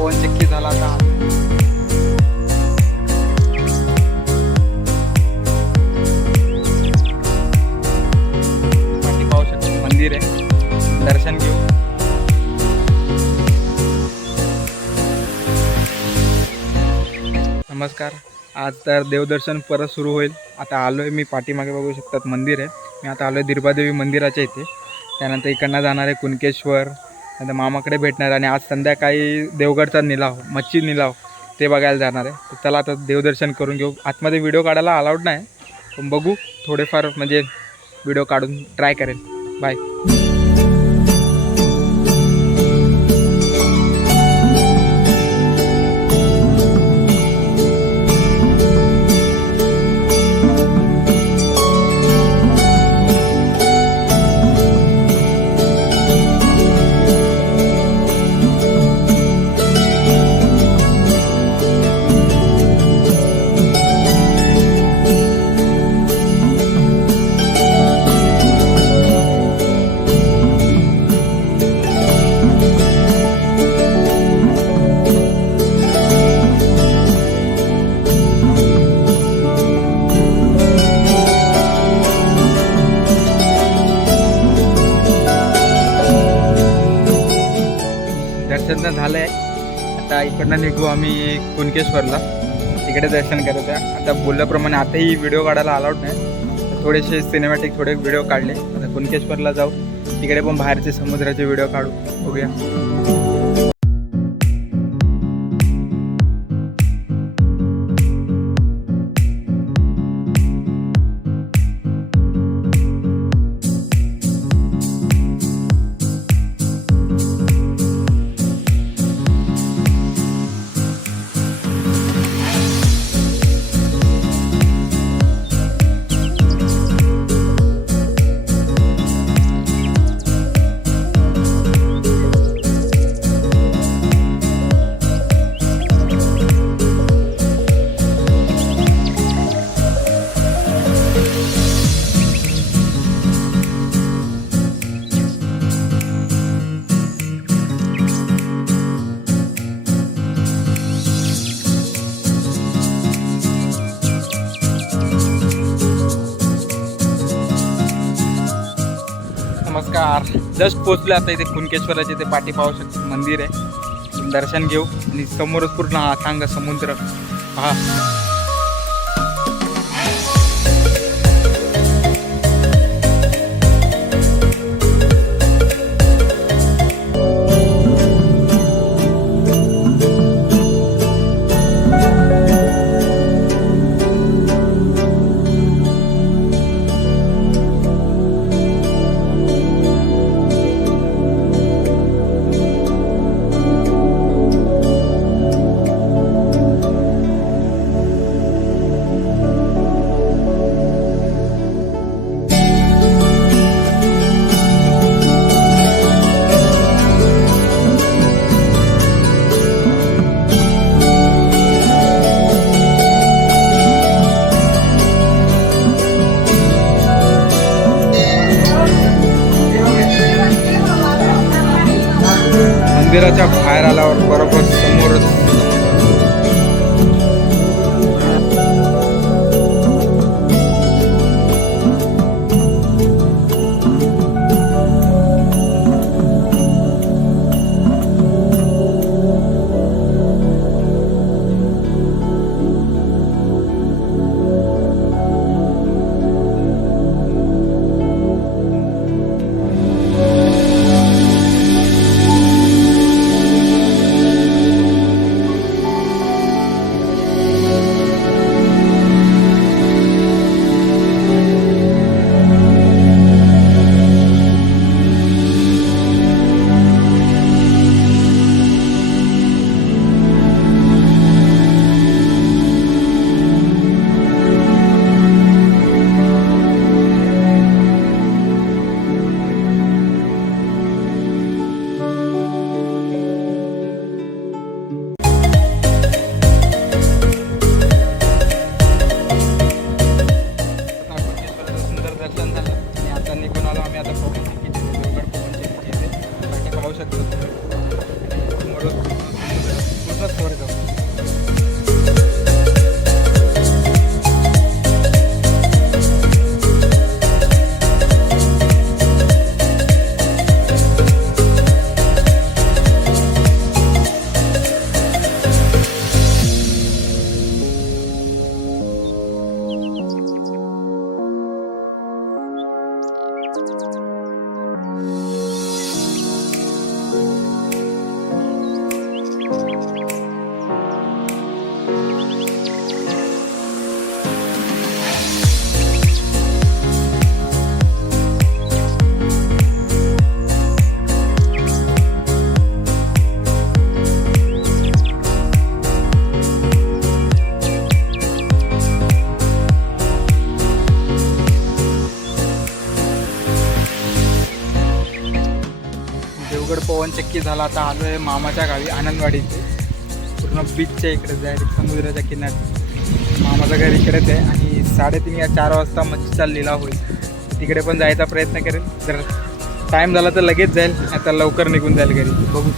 पवन चक्की झाला आता. पाठी पाहू शकतो, मंदिर आहे, दर्शन घेऊ. नमस्कार. आज तर देवदर्शन परत सुरू होईल. आता आलो आहे मी, पाठीमागे बघू शकतात मंदिर आहे. मी आता आलो आहे दिरबादेवी मंदिराच्या इथे. त्यानंतर इकडनं जाणार आहे कुणकेश्वर, नंतर मामाकडे भेटणार आणि आज संध्याकाळी देवगडचा निलाव, मच्छी निलाव ते बघायला जाणार आहे. तर चला आता देवदर्शन करून घेऊ. आतमध्ये व्हिडिओ काढायला अलाउड नाही, पण बघू थोडेफार म्हणजे व्हिडिओ काढून ट्राय करेन. बाय. दर्शन झालं आहे. आता इकडनं निघू आम्ही कुणकेश्वरला, तिकडे दर्शन करत आहे. आता बोलल्याप्रमाणे आताही व्हिडिओ काढायला अलाउड नाही, थोडेसे सिनेमॅटिक थोडे व्हिडिओ काढले. आता कुणकेश्वरला जाऊ, तिकडे पण बाहेरचे समुद्राचे व्हिडिओ काढू, बघूया. नमस्कार. जस्ट पोचलो आता इथे कुणकेश्वराचे ते पाठी पाहू शकतो, मंदिर आहे, दर्शन घेऊ. आणि समोरच पूर्ण हा सांगा समुद्र पहा. मंदिराच्या बाहेर आल्यावर बरोबर समोरच पाहू शकतो. अवघड पवनचक्की झाला. आता आलो आहे मामाच्या गावी आनंदवाडीचे, पूर्ण बीचच्या इकडे डायरेक्ट समुद्राच्या किनारी. मामाचं घर इकडेच आहे आणि 3:30 या 4 वाजता मच्छीचा लिलाव होईल. तिकडे पण जायचा प्रयत्न करेल. जर टाईम झाला तर लगेच जाईल, आता लवकर निघून जाईल घरी. बघू.